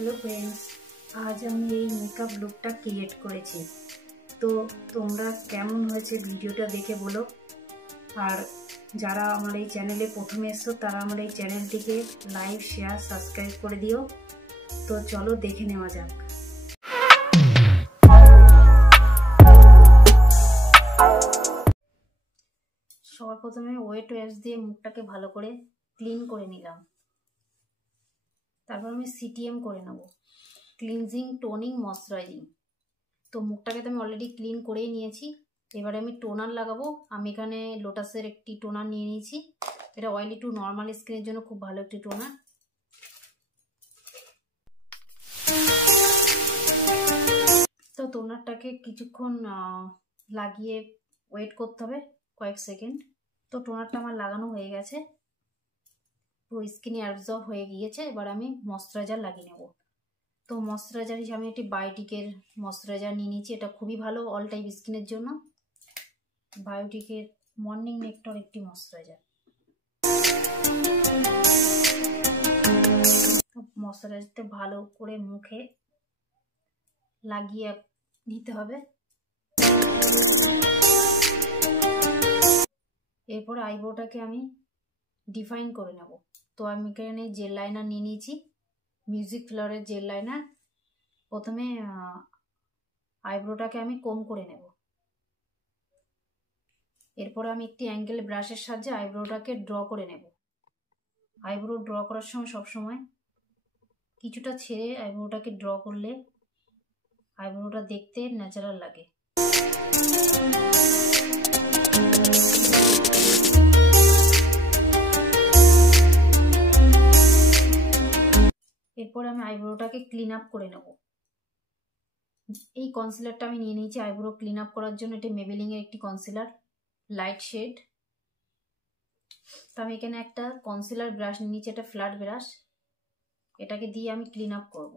Hello friends, আজ আমি এই মেকআপ লুকটা ক্রিয়েট করেছি। তো তোমরা কেমন হয়েছে ভিডিওটা দেখে বলো। আর যারা আমার এই চ্যানেলে প্রথমে এসছো তারা আমার এই চ্যানেলটিকে লাইক, শেয়ার, সাবস্ক্রাইব করে দিও। তো চলো দেখে নেওয়া যাক। সবার প্রথমে ওয়েট ওয়াশ দিয়ে মুখটাকে ভালো করে ক্লিন করে নিলাম। তারপর আমি সিটিএম করে নেব, ক্লিনজিং টোনিং ময়শ্চারাইজিং। তো মুখটাকে তো আমি অলরেডি ক্লিন করেই নিয়েছি। এবারে আমি টোনার লাগাবো। আমি এখানে লোটাসের একটি টোনার নিয়ে নিয়েছি। এটা অয়েলি টু নর্মাল স্কিনের জন্য খুব ভালো একটি টোনার। তো টোনারটাকে কিছুক্ষণ লাগিয়ে ওয়েট করতে হবে, কয়েক সেকেন্ড। তো টোনারটা আমার লাগানো হয়ে গেছে, পুরো স্কিনে অ্যাবজর্ব হয়ে গিয়েছে। এবার আমি ময়শ্চারাইজার লাগিয়ে নেব। তো ময়শ্চারাইজার হিসেবে আমি একটি বায়োটিকের ময়শ্চারাইজার নিয়ে নিয়েছি। এটা খুবই ভালো অল টাইপ স্কিনের জন্য। বায়োটিকের মর্নিং নেক্টর একটি ময়শ্চারাইজার। ময়শ্চারাইজারটা ভালো করে মুখে লাগিয়ে নিতে হবে। এরপর আইব্রোটাকে আমি ডিফাইন করে নেব। তো আমি এখানে জেল লাইনার নিয়ে নিয়েছি, মিউজিক ফ্লোরের জেল লাইনার। প্রথমে আইব্রোটাকে আমি কম করে নেব। এরপর আমি একটি অ্যাঙ্গেল ব্রাশের সাহায্যে আইব্রোটাকে ড্র করে নেব। আইব্রো ড্র করার সময় সবসময় কিছুটা ছেড়ে আইব্রোটাকে ড্র করলে আইব্রোটা দেখতে ন্যাচারাল লাগে। এরপর আমি আইব্রোটাকে ক্লিন আপ করে নেব। এই কনসিলারটা আমি নিয়ে নিয়েছি আইব্রো ক্লিন আপ করার জন্য। এটা মেবেলিং এর একটি কনসিলার, লাইট শেড। তো আমি এখানে একটা কনসিলার ব্রাশ নিয়ে নিয়েছি, এটা ফ্ল্যাট ব্রাশ। এটাকে দিয়ে আমি ক্লিন আপ করব।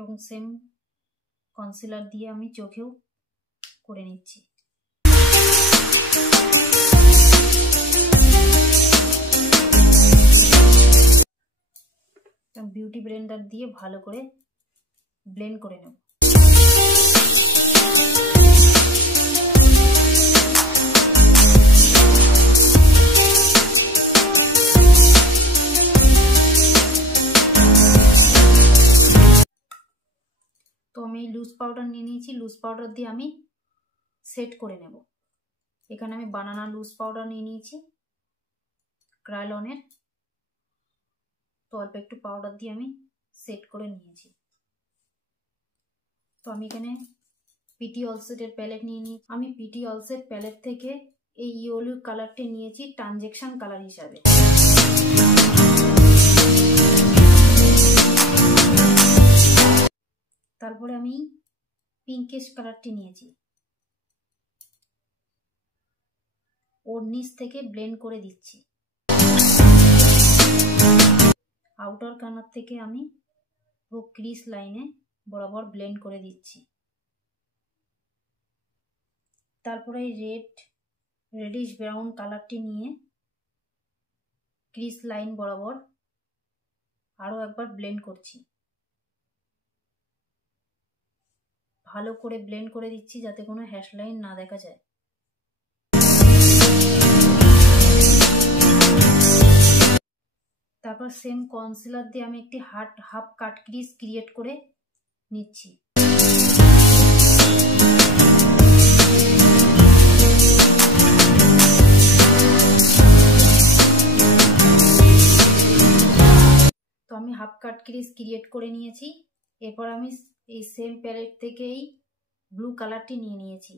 এবং সেম কনসিলার দিয়ে আমি চোখেও করে নিচ্ছি। বিউটি ব্লেন্ডার দিয়ে ভালো করে ব্লেন্ড করে নেব। তো আমি লুজ পাউডার নিয়ে নিয়েছি, লুজ পাউডার দিয়ে আমি সেট করে নেব। এখানে আমি বানানা লুজ পাউডার নিয়ে নিয়েছি ক্রায়োলনের। তো অল্প একটু পাউডার দিয়ে আমি সেট করে নিয়েছি। তো আমি এখানে পিটি অলসেটের প্যালেট নিয়ে নিই। আমি পিটি অলসেট প্যালেট থেকে এই ইয়েলো কালারটি নিয়েছি ট্রানজেকশন কালার হিসাবে। তারপরে আমি পিঙ্কিশ কালারটি নিয়েছি। ওর নিচ থেকে ব্লেন্ড করে দিচ্ছি। আউটার কর্নার থেকে আমি পুরো ক্রিস লাইনে বরাবর ব্লেন্ড করে দিচ্ছি। তারপরে এই রেডিশ ব্রাউন কালারটি নিয়ে ক্রিস লাইন বরাবর আরো একবার ব্লেন্ড করছি। ভালো করে ব্লেন্ড করে দিচ্ছি যাতে কোনো হ্যাশ লাইন না দেখা যায়। তারপর সেম কনসিলার দিয়ে আমি একটি হাফ কাট ক্রিজ ক্রিয়েট করে নিচ্ছি। তো আমি হাফ কাট ক্রিজ ক্রিয়েট করে নিয়েছি। এরপর আমি এই সেম প্যালেট থেকে এই ব্লু কালারটি নিয়ে নিয়েছি।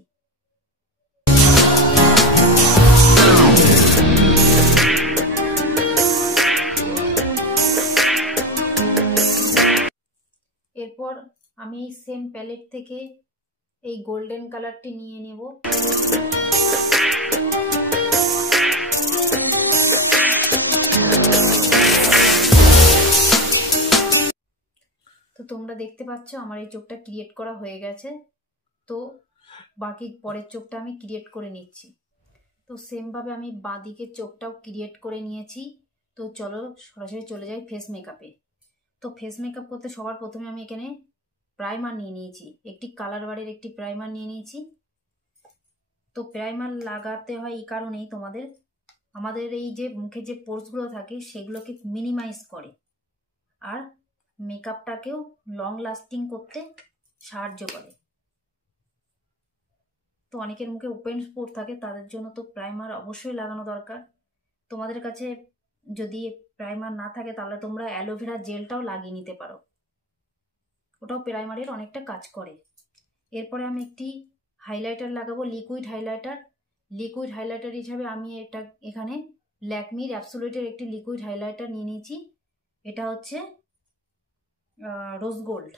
এরপর আমি এই সেম প্যালেট থেকে এই গোল্ডেন কালারটি নিয়ে নেব। তো তোমরা দেখতে পাচ্ছ আমার এই চোখটা ক্রিয়েট করা হয়ে গেছে। তো বাকি পরের চোখটা আমি ক্রিয়েট করে নিচ্ছি। তো সেমভাবে আমি বাঁদিকের চোখটাও ক্রিয়েট করে নিয়েছি। তো চলো সরাসরি চলে যাই ফেস মেকআপে। তো ফেস মেকআপ করতে সবার প্রথমে আমি এখানে প্রাইমার নিয়ে নিয়েছি, একটি কালার বারের একটি প্রাইমার নিয়ে নিয়েছি। তো প্রাইমার লাগাতে হয় এই কারণেই, আমাদের এই যে মুখে যে পোর্সগুলো থাকে সেগুলোকে মিনিমাইজ করে আর মেকআপটাকেও লং লাস্টিং করতে সাহায্য করে। তো অনেকের মুখে ওপেন পোর থাকে, তাদের জন্য তো প্রাইমার অবশ্যই লাগানো দরকার। তোমাদের কাছে যদি প্রাইমার না থাকে তাহলে তোমরা অ্যালোভেরা জেলটাও লাগিয়ে নিতে পারো, ওটাও প্রাইমারের অনেকটা কাজ করে। এরপরে আমি একটি হাইলাইটার লাগাবো, লিকুইড হাইলাইটার হিসাবে আমি এখানে ল্যাকমির অ্যাবসোলিউটের একটি লিকুইড হাইলাইটার নিয়ে নিয়েছি। এটা হচ্ছে রোজ গোল্ড।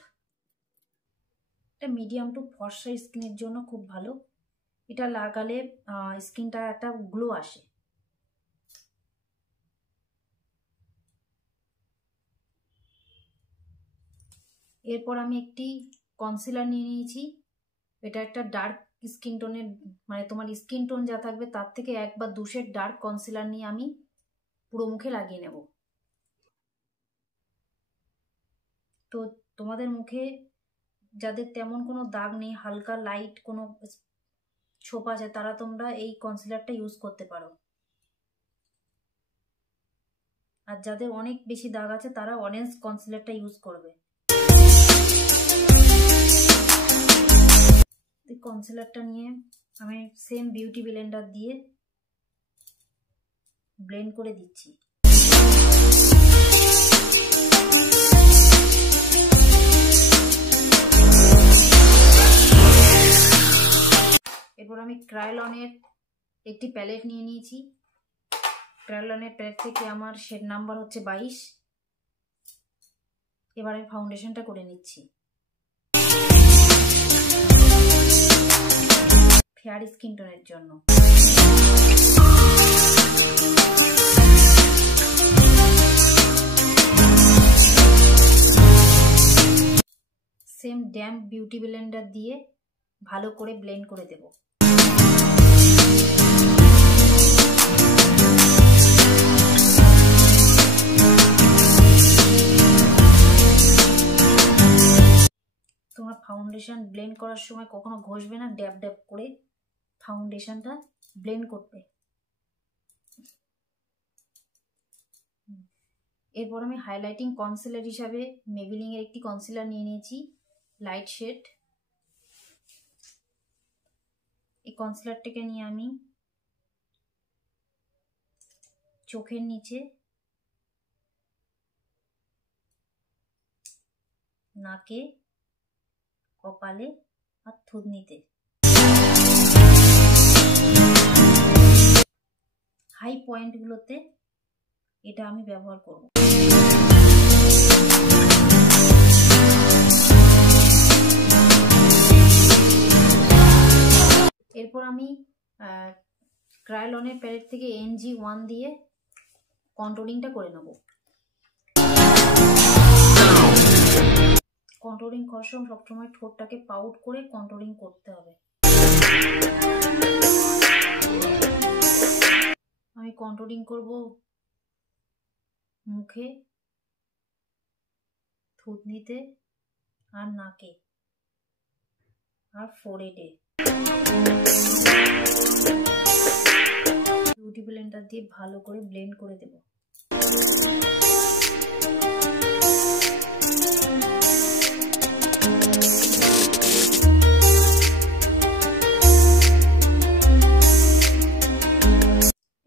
এটা মিডিয়াম টু ফর্সা স্কিনের জন্য খুব ভালো। এটা লাগালে স্কিনটা একটা গ্লো আসে। এরপর আমি একটি কনসিলার নিয়ে নিয়েছি। এটা একটা ডার্ক স্কিন টোনের, মানে তোমার স্কিন টোন যা থাকবে তার থেকে 1 বা 2 শেড ডার্ক কনসিলার নিয়ে আমি পুরো মুখে লাগিয়ে নেব। তো তোমাদের মুখে যাদের তেমন কোনো দাগ নেই, হালকা লাইট কোনো ছোপ আছে, তারা তোমরা এই কনসিলারটা ইউজ করতে পারো। আর যাদের অনেক বেশি দাগ আছে তারা অরেঞ্জ কনসিলারটা ইউজ করবে। কনসিলারটা নিয়ে আমি সেম বিউটি ব্লেন্ডার দিয়ে ব্লেন্ড করে দিচ্ছি। এরপর আমি ক্রায়োলনের একটি প্যালেট নিয়ে নিয়েছি। ক্রায়োলনের প্যালেট থেকে আমার শেড নাম্বার হচ্ছে 22। এবার আমি ফাউন্ডেশনটা করে নিচ্ছি। ফেয়ার স্কিন টোনের জন্য সেম ড্যাম্প বিউটি ব্লেন্ডার দিয়ে ভালো করে ব্লেন্ড করে দেব। তোমার ফাউন্ডেশন ব্লেন্ড করার সময় কখনো ঘষবে না, ড্যাব ড্যাব করে ফাউন্ডেশনটা ব্লেন্ড করবে। এরপর আমি হাইলাইটিং কনসিলার হিসাবে মেবিলিং এর একটি কনসিলার নিয়ে নিয়েছি, লাইট শেড। এই কনসিলারটাকে নিয়ে আমি চোখের নিচে, নাকে, কপালে আর থুতনিতে হাই পয়েন্টগুলোতে এটা আমি ব্যবহার করব। এরপর আমি ক্রায়োলনের প্যালেট থেকে NG1 দিয়ে কন্ট্রোলিংটা করে নেব। কন্ট্রোলিং করার সময় সবসময় ঠোঁটটাকে পাউট করে কন্ট্রোলিং করতে হবে। আমি কন্ট্রোলিং করব মুখে, থুতনিতে আর নাকে আর ফোরহেডে। বিউটি ব্লেন্ডার দিয়ে ভালো করে ব্লেন্ড করে দেব।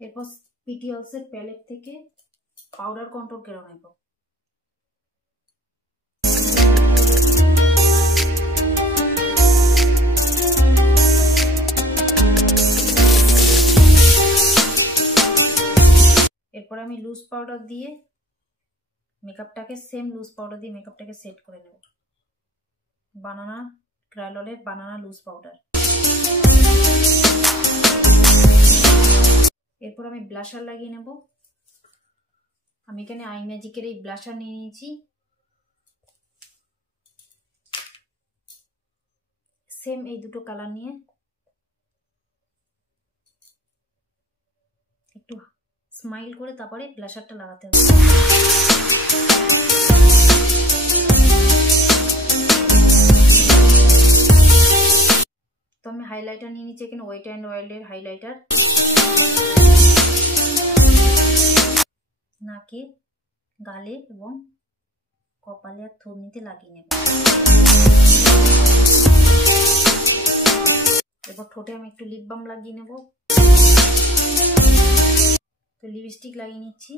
এরপর পিটিএলস এর প্যালেট থেকে পাউডার কন্ট্রোল করে নেব। এরপর আমি লুজ পাউডার দিয়ে মেকআপটাকে সেট করে নেব। বানানা ক্রায়োলের বানানা লুজ পাউডার। এরপর আমি ব্লাশার লাগিয়ে নেব। আমি এখানে আই ম্যাজিকের এই ব্লাশার নিয়ে নিয়েছি। সেম এই দুটো কালার নিয়ে একটু স্মাইল করে তারপরে ব্লাশারটা লাগাতে হবে। তো আমি হাইলাইটার নিয়ে নিচ্ছি এখানে ওয়েট অ্যান্ড ওয়াইল্ডের হাইলাইটার। নাকে, গালে এবং কপালে আর থুতনিতে লাগিয়ে নেব। এরপর ঠোঁটে আমি একটু লিপ বাম লাগিয়ে নেব। তো লিপস্টিক লাগিয়ে নিচ্ছি।